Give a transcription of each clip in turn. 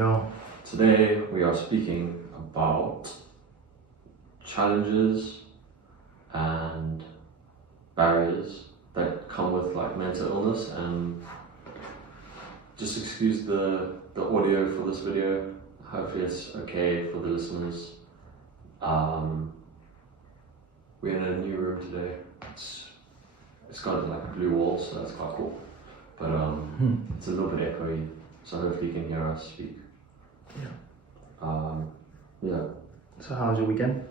Jamille. Today we are speaking about challenges and barriers that come with like mental illness, and just excuse the audio for this video. Hopefully it's okay for the listeners. We're in a new room today. It's got like blue walls, so that's quite cool. But it's a little bit echoey, so hopefully you can hear us speak. Yeah. So how was your weekend?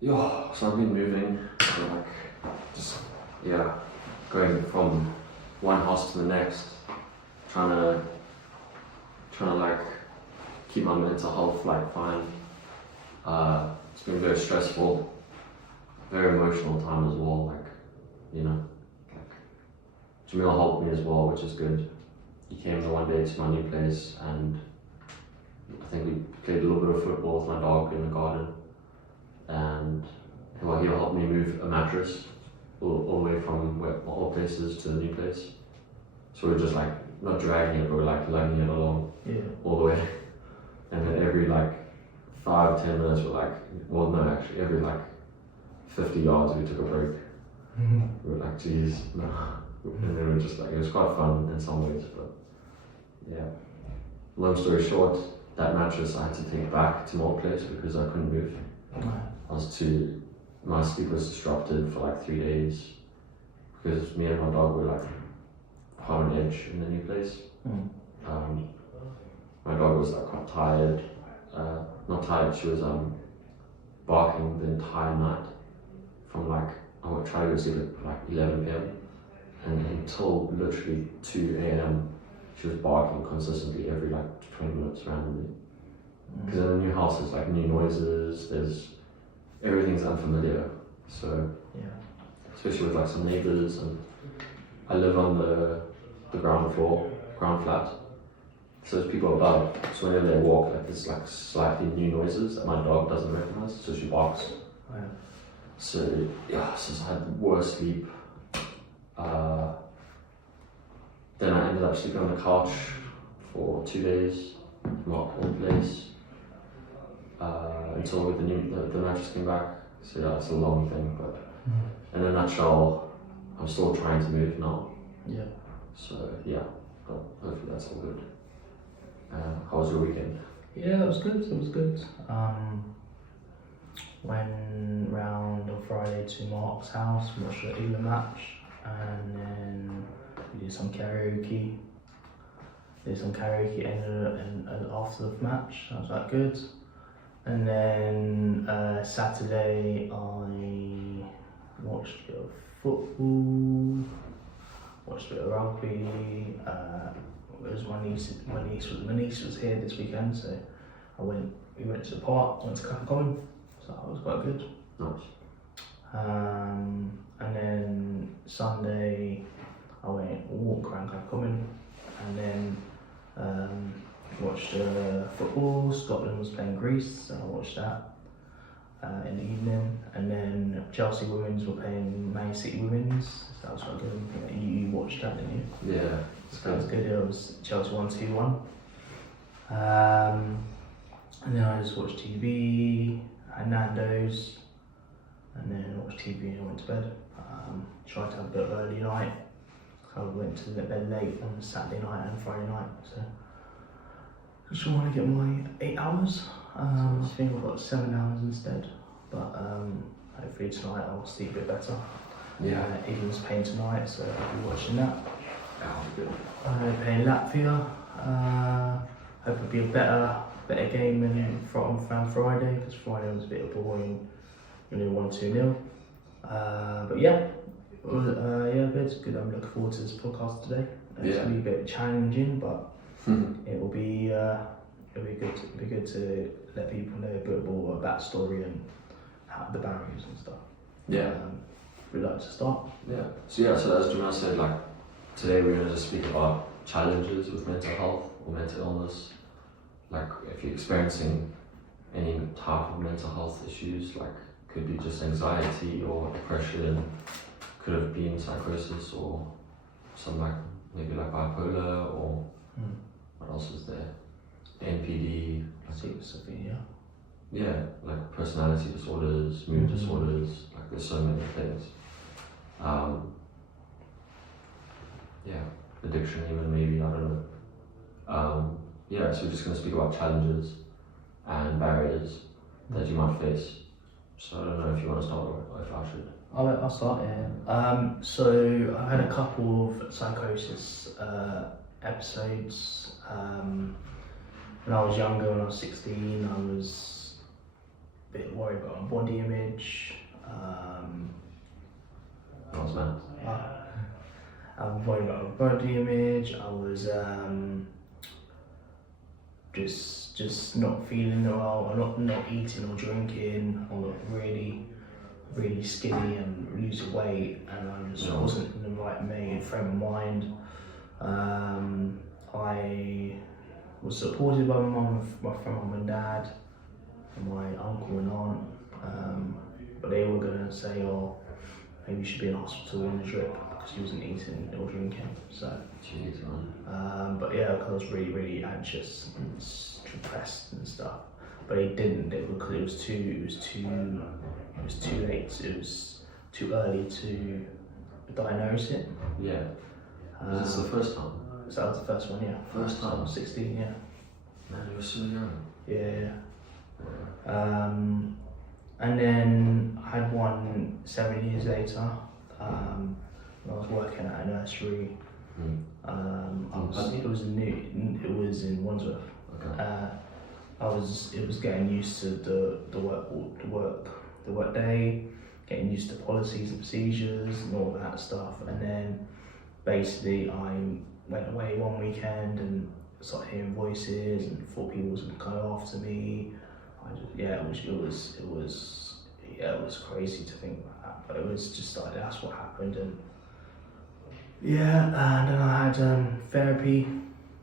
Yeah, so I've been moving, so going from one house to the next, trying to like keep my mental health like fine. It's been very stressful, very emotional time as well. Jamille helped me as well, which is good. He came the one day to my new place, and I think we played a little bit of football with my dog in the garden, and he helped me move a mattress all the way from all places to the new place. So we're just like not dragging it, but we're like lugging it along all the way. And then every like 5-10 minutes every like 50 yards we took a break. We were like, geez, no. And then we were just like, it was quite fun in some ways, but yeah. Long story short, that mattress I had to take back to my old place because I couldn't move. My sleep was disrupted for like 3 days because me and my dog were like on edge in the new place. My dog was like quite tired, not tired, she was barking the entire night from like, I would try to go to sleep at like 11 p.m. and until literally 2 a.m. she was barking consistently every like 20 minutes randomly. Because in the new house there's like new noises, everything's unfamiliar, so especially with like some neighbours, and I live on the ground flat, so there's people above, so whenever they walk, like there's like slightly new noises that my dog doesn't recognise, so she barks. So I had the worst sleep. Then I ended up sleeping on the couch for 2 days in my old place, until the mattress came back. So yeah, it's a long thing, but in a nutshell, I'm still trying to move now. So yeah, but hopefully that's all good. How was your weekend? Yeah, it was good. Went round on Friday to Mark's house, watched the England match, and then we did some karaoke. And after the match, that was like good. And then Saturday I watched a bit of football, watched a bit of rugby. My niece was here this weekend, so we went to the park, went to Clapham Common, so that was quite good. Nice. And then Sunday I went walk around Clapham Common, and then watched football. Scotland was playing Greece, so I watched that in the evening. And then Chelsea women's were playing Man City women's, so that was quite good. You watched that, didn't you? Yeah, that was good. It was Chelsea 1-2-1. And then I just watched TV, had Nando's, and then watched TV and went to bed. Tried to have a bit of early night. I went to bed late on Saturday night and Friday night, so just want to get my 8 hours. I think I've got 7 hours instead, but hopefully tonight I'll sleep a bit better. England's playing tonight, so I'll be watching that. Playing Latvia. Hope it'll be a better game than from Friday, because Friday was a bit boring, 1-2-0. But yeah. Good. I'm looking forward to this podcast today. It's gonna be a bit challenging, but it'll be good. It'll be good to let people know a bit more about backstory and how the barriers and stuff. We'd like to start. So as Jamille said, like today we're gonna just speak about challenges with mental health or mental illness. Like if you're experiencing any type of mental health issues, like could be just anxiety or depression. Could have been psychosis or some like maybe like bipolar, or what else is there? APD, schizophrenia. yeah, like personality disorders, mood disorders, like there's so many things. Yeah, addiction even maybe, I don't know. Yeah, so we're just going to speak about challenges and barriers that you might face. So I don't know if you want to start or if I should. I'll start, yeah. So I had a couple of psychosis episodes. When I was younger, when I was 16, I was a bit worried about my body image. That was mad. I was worried about my body image. I was just not feeling well. I'm not eating or drinking. I'm not really skinny and losing weight, and I just wasn't in the right frame of mind. I was supported by my mum and dad, and my uncle and aunt, but they were gonna say, "Oh, maybe you should be in hospital on the drip because you wasn't eating or drinking." So, Jeez, man. but yeah, because I was really anxious and depressed and stuff. But it didn't, because it was too late. It was too early to diagnose it. Yeah. Was this the first time? So that was the first one, yeah. First time? 16, yeah. Man, you were so young. Yeah. And then I had one 7 years later. When I was working at a nursery. It was in Wandsworth. Okay. It was getting used to the work day, getting used to policies and procedures and all that stuff. And then basically I went away one weekend and started hearing voices and thought people was kind of after me. It was crazy to think about that, but it was just like that's what happened. And yeah, and then I had therapy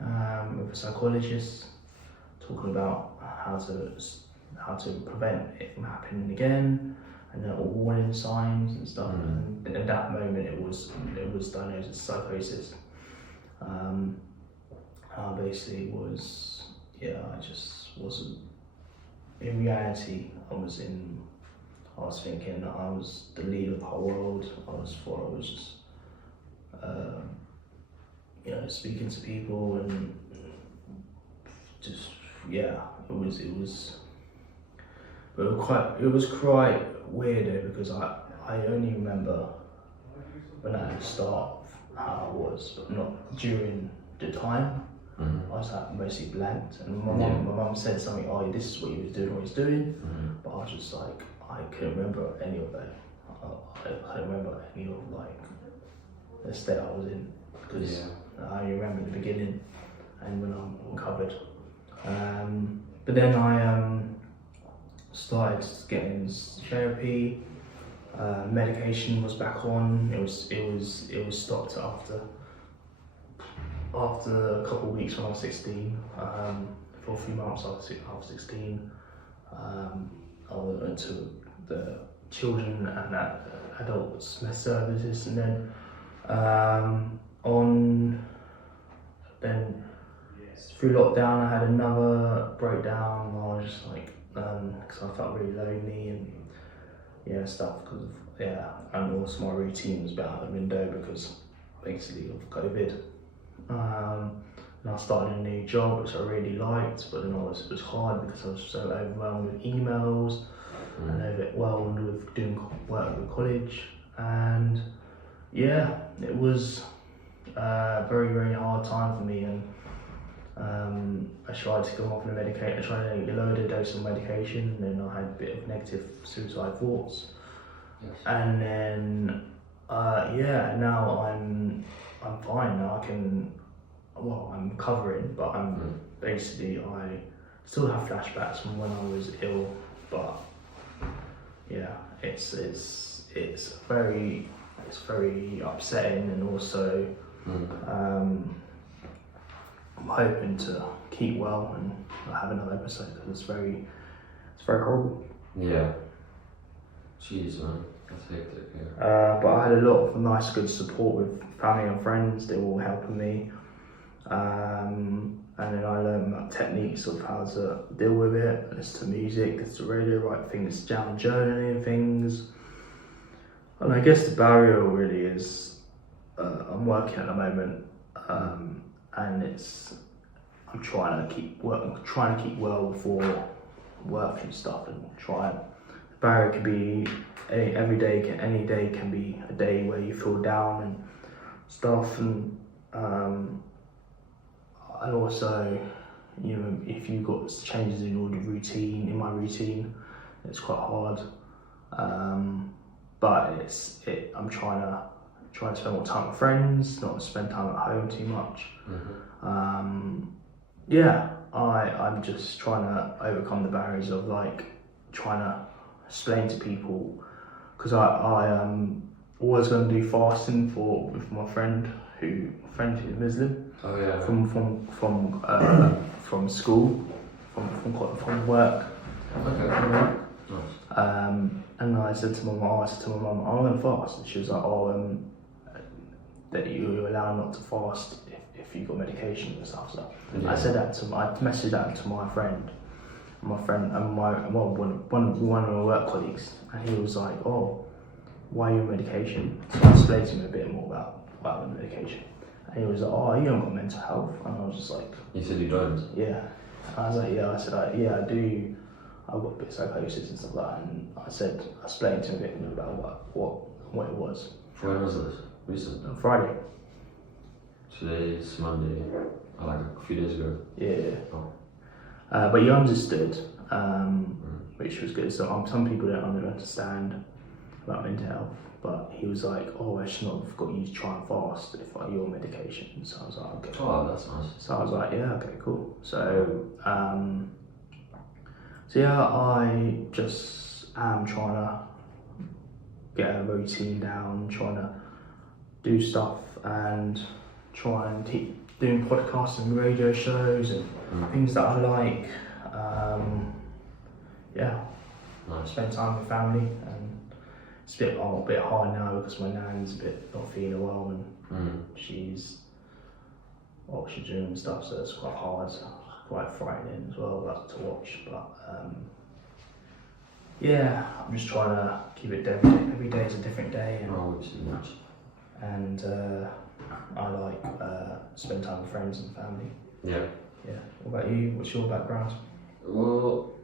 with a psychologist, talking about how to prevent it from happening again, and all warning signs and stuff. And at that moment, it was diagnosed as psychosis. I basically I just wasn't. In reality, I was thinking that I was the leader of the whole world. I was just, speaking to people and just, yeah, it was quite weird though, because I only remember when at the start how I was, but not during the time. I was like mostly blanked, and my mum said something, "Oh, this is what he was doing, but I was just like, I couldn't remember any of that. I couldn't remember any of like the state I was in, because I only remember the beginning and when I'm recovered. But then I started getting therapy. Medication was back on. It was stopped after a couple of weeks when I was 16. For a few months after 16, I went to the children and adults med services, and then through lockdown I had another breakdown where I was just like, because I felt really lonely and stuff, and also my routine was a bit out the window because basically of COVID. And I started a new job which I really liked, but then it was hard because I was so overwhelmed with emails and overwhelmed with doing work with college, and it was a very, very hard time for me. And I tried to come off the medication. I tried to lower the dose of medication, and then I had a bit of negative suicide thoughts. Yes. And then now I'm fine. Now I'm recovering, but I'm basically, I still have flashbacks from when I was ill, but it's very upsetting, and also I'm hoping to keep well and have another episode, because it's very horrible. Yeah. Jeez, man, that's hectic. Yeah. But I had a lot of nice, good support with family and friends. They were all helping me. and then I learned about techniques of how to deal with it, listen to music, listen to radio, write things down, journaling things. And I guess the barrier really is, I'm working at the moment, and I'm trying to keep well before work and stuff, and the barrier can be any day can be a day where you feel down and stuff, and also, if you've got changes in in my routine, it's quite hard. But I'm trying to spend more time with friends, not spend time at home too much. I'm just trying to overcome the barriers of like trying to explain to people, because I always going to do fasting with my friend who's Muslim. Oh yeah. From school, from work. Okay. Nice. And I said to my mum, I'm going to fast, and she was like, that you're allowed not to fast if you've got medication and stuff. So I said that I messaged that to my friend, and one of my work colleagues, and he was like, oh, why are you on medication? So I explained to him a bit more about the medication, and he was like, oh, you haven't got mental health, and I was just like, You said you don't? yeah. And I was like, yeah. I said, I do. I've got a bit of psychosis and stuff like that, and I explained to him a bit about what it was. When was this? Recent? On Friday. Today's Monday, like a few days ago. Yeah. Oh. But he understood, which was good. So some people don't understand about mental health, but he was like, oh, I should not have got you to try and fast if you're on medication. So I was like, okay. Oh, that's nice. So I was like, yeah, okay, cool. So yeah, I just am trying to get a routine down, trying to do stuff and try and keep doing podcasts and radio shows and things that I like. Nice. Spend time with family, and it's a bit hard now because my nan's a bit not feeling well, and she's oxygen and stuff, so it's quite hard, quite frightening as well to watch. But I'm just trying to keep it every day is a different day, and I like spend time with friends and family. Yeah. What about you? What's your background? Well,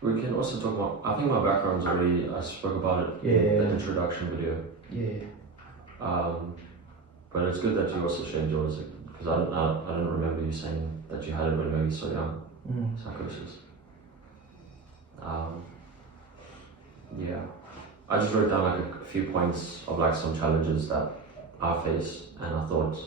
we can also talk about, I think my background's already, I spoke about it in the introduction video. Yeah. But it's good that you also shared yours, because I don't remember you saying that you had it when you were so young, psychosis. I just wrote down like a few points of like some challenges that I faced, and I thought,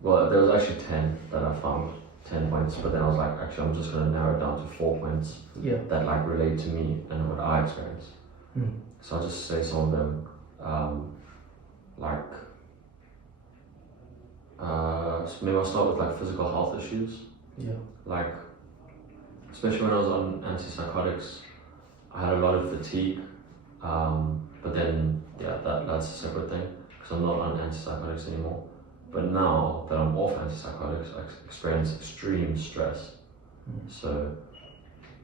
well, there was actually 10 that I found, 10 points, but then I was like, actually I'm just going to narrow it down to 4 points that like relate to me and what I experienced. So I'll just say some of them, so maybe I'll start with like physical health issues. Like, especially when I was on antipsychotics, I had a lot of fatigue, but then that's a separate thing, because I'm not on antipsychotics anymore. But now that I'm off antipsychotics, I experience extreme stress. So,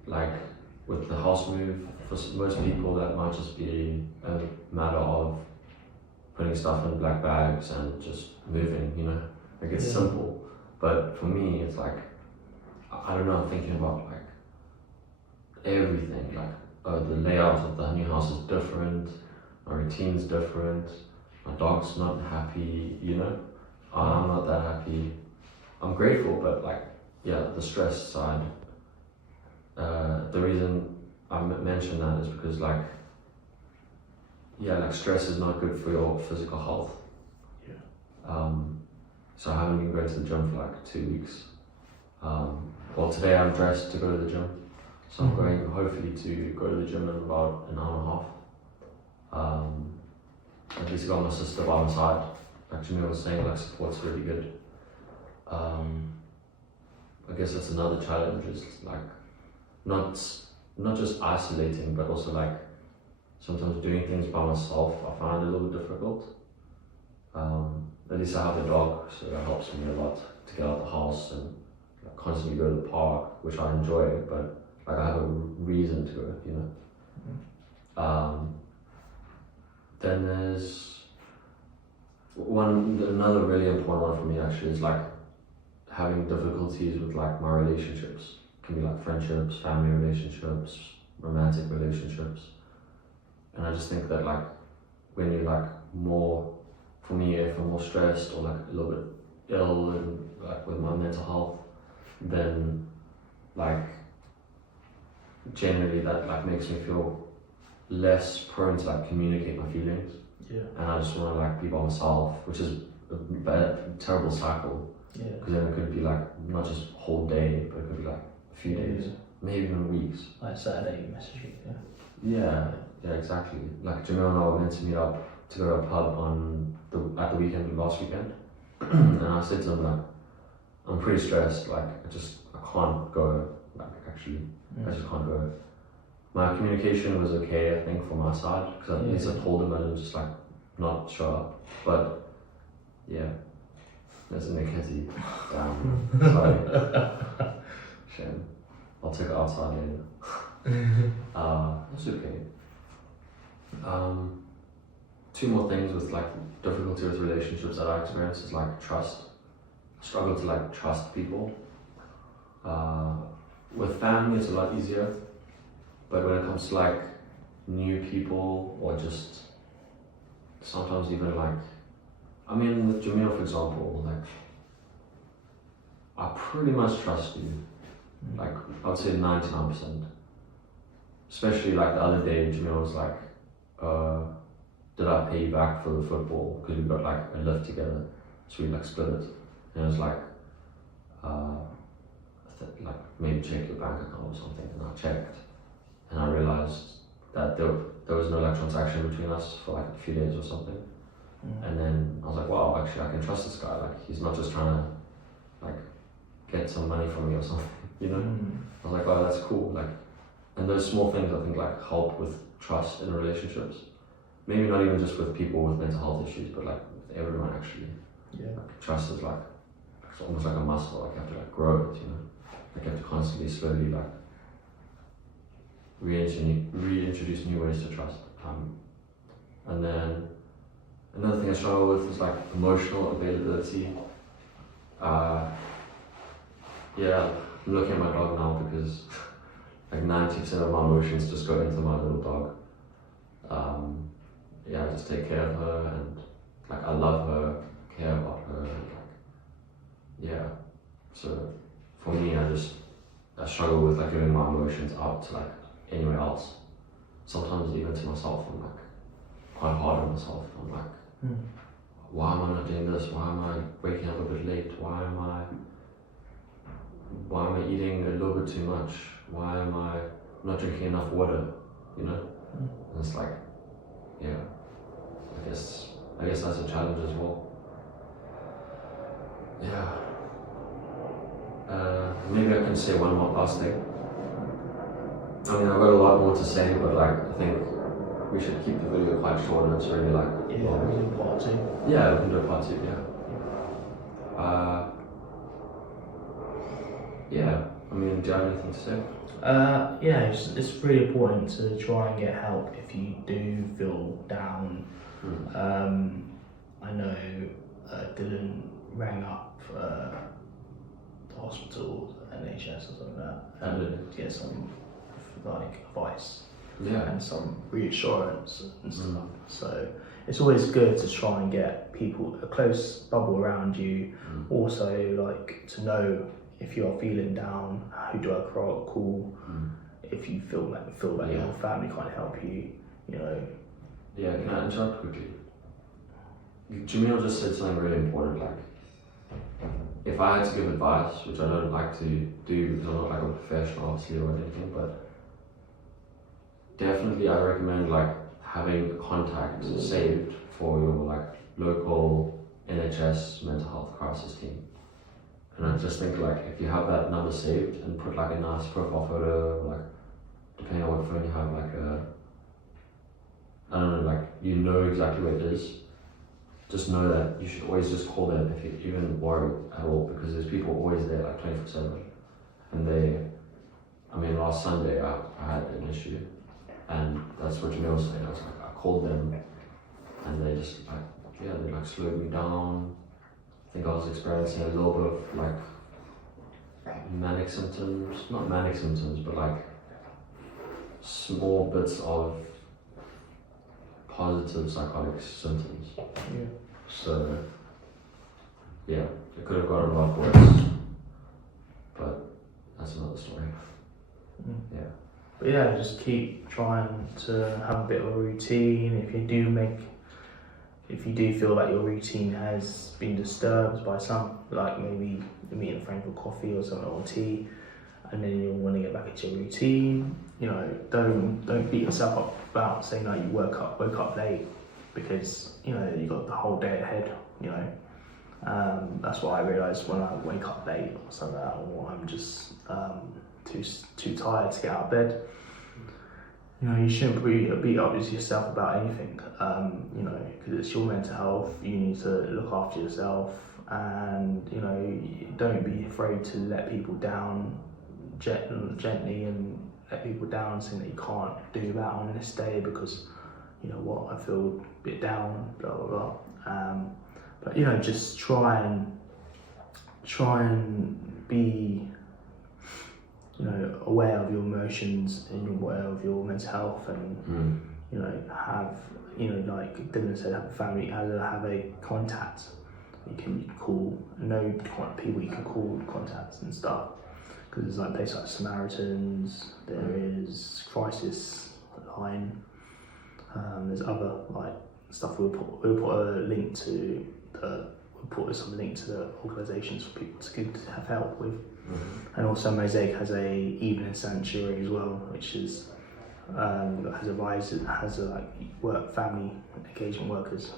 like with the house move, for most people that might just be a matter of putting stuff in black bags and just moving, like it's simple. But for me, it's like, I don't know, I'm thinking about like everything, like the layout of the new house is different, my routine's different, my dog's not happy, I'm not that happy. I'm grateful, but like, the stress side. The reason I mention that is because like stress is not good for your physical health. So I haven't been going to the gym for like 2 weeks. Well, today I'm dressed to go to the gym. So I'm going hopefully to go to the gym in about an hour and a half. At least I got my sister by my side. Like Jamille was saying, like support's really good. I guess that's another challenge, is like not just isolating, but also like sometimes doing things by myself I find a little bit difficult. At least I have a dog, so that helps me a lot to get out of the house and like, constantly go to the park, which I enjoy, but like I have a reason to go, you know. Then there's another really important one for me actually is like having difficulties with like my relationships. It can be like friendships, family relationships, romantic relationships. And I just think that like when you're like more, for me, if I'm more stressed or like a little bit ill and like with my mental health, then like generally that like makes me feel less prone to like communicate my feelings. Yeah. And I just want to like be by myself, which is a terrible cycle. Yeah. Because then it could be like not just a whole day, but it could be like a few days, maybe even weeks. Like Saturday you message me, Yeah, exactly. Like Jamille and I were meant to meet up to go to a pub at the weekend last weekend, and I said to him like, I'm pretty stressed. Like I can't go. Like actually, I just can't go. My communication was okay, I think, from my side, because at least I told him I didn't just like not show up. But yeah, there's a Nikiti. Sorry. Shame. I'll take it outside later. That's okay. Two more things with like difficulty with relationships that I experience is like trust. I struggle to like trust people. With family it's a lot easier, but when it comes to like new people or just sometimes even like, I mean with Jamille for example, like I pretty much trust you. Like I would say 99%. Especially like the other day Jamille was like, did I pay you back for the football? Because we got like a lift together, so we like split it. And it was like, like maybe check your bank account or something, and I checked, and I realized that there was no like transaction between us for like a few days or something. And then I was like, wow, actually I can trust this guy. Like he's not just trying to like get some money from me or something, you know. I was like, oh, that's cool. Like, and those small things I think like help with trust in relationships. Maybe not even just with people with mental health issues, but like with everyone actually. Yeah. Like, trust is like it's almost like a muscle. Like you have to like grow it, you know. Like you have to constantly, slowly like reintroduce new ways to trust. And then another thing I struggle with is like emotional availability. Yeah, I'm looking at my dog now because like 90% of my emotions just go into my little dog. Yeah, I just take care of her and like I love her, care about her, and like yeah. So for me, I struggle with like giving my emotions out to like anywhere else. Sometimes even to myself, I'm like quite hard on myself. I'm like, why am I not doing this? Why am I waking up a bit late? Why am I eating a little bit too much? Why am I not drinking enough water? You know? And it's like, yeah, I guess that's a challenge as well. Yeah. Maybe I can say one more last thing. I mean, I've got a lot more to say, but like, I think we should keep the video quite short and it's really like... Yeah, we can do part 2. Yeah, we can do a part 2, yeah. Yeah, I mean, do you have anything to say? Yeah, it's really important to try and get help if you do feel down. I know Dylan rang up the hospital, NHS or something like that, and get some like advice and some reassurance and stuff. So it's always good to try and get people, a close bubble around you. Also, like to know if you are feeling down, who do I call? If you feel that your family can't help you, you know. Yeah, can I interrupt quickly? Jamille just said something really important, like, if I had to give advice, which I don't like to do because I'm not like a professional obviously or anything, but definitely I recommend like having contact saved for your like local NHS mental health crisis team. And I just think like if you have that number saved and put like a nice profile photo, like depending on what phone you have, like I don't know, like you know exactly where it is. just know that you should always just call them if you even worry at all, because there's people always there like 24/7. And last Sunday I had an issue, and that's what Jamille was saying. I was like, I called them, and they just they like slowed me down. I think I was experiencing a little bit of like manic symptoms, not manic symptoms, but like small bits of positive psychotic symptoms. Yeah. So yeah, it could have got a lot worse, but that's another story. Yeah. But yeah, just keep trying to have a bit of a routine. If you do feel like your routine has been disturbed by some, like maybe you're meeting a friend for coffee or something, or tea, and then you want to get back into your routine, don't beat yourself up about saying that you woke up late, because you got the whole day ahead. That's what I realised when I wake up late or something like that, or I'm just too tired to get out of bed. You shouldn't beat up yourself about anything, because it's your mental health. You need to look after yourself, and don't be afraid to let people down gently, and let people down, saying that you can't do that on this day because I feel a bit down, blah blah blah. But just try and be aware of your emotions and aware of your mental health, and have like Dylan said, have a family, have a contact you can call, know people you can call, contacts and stuff, because there's like places like Samaritans, there is crisis line, there's other like stuff. We'll put a link to some link to the organisations for people to have help with. And also Mosaic has a evening sanctuary as well, which is has family engagement workers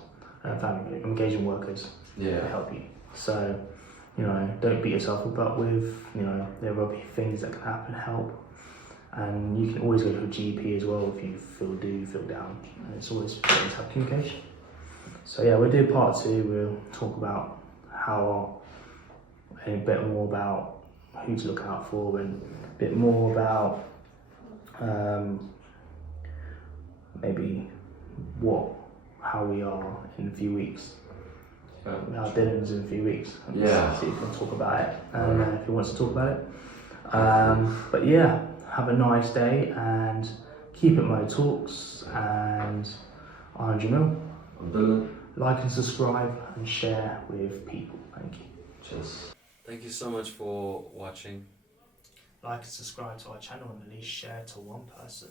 to help you. So don't beat yourself up with there will be things that can happen, help, and you can always go to a GP as well if you feel down, and it's always important to have communication. So yeah, we'll do part 2. We'll talk about a bit more about who to look out for, and a bit more about maybe how we are in a few weeks. How Dylan's in a few weeks. Yeah. See if you can talk about it, and if he wants to talk about it. But yeah, have a nice day and keep it Mo Talks. And I'm Jamille. I'm Dylan. Like and subscribe and share with people. Thank you. Cheers. Thank you so much for watching. Like and subscribe to our channel, and at least share to one person.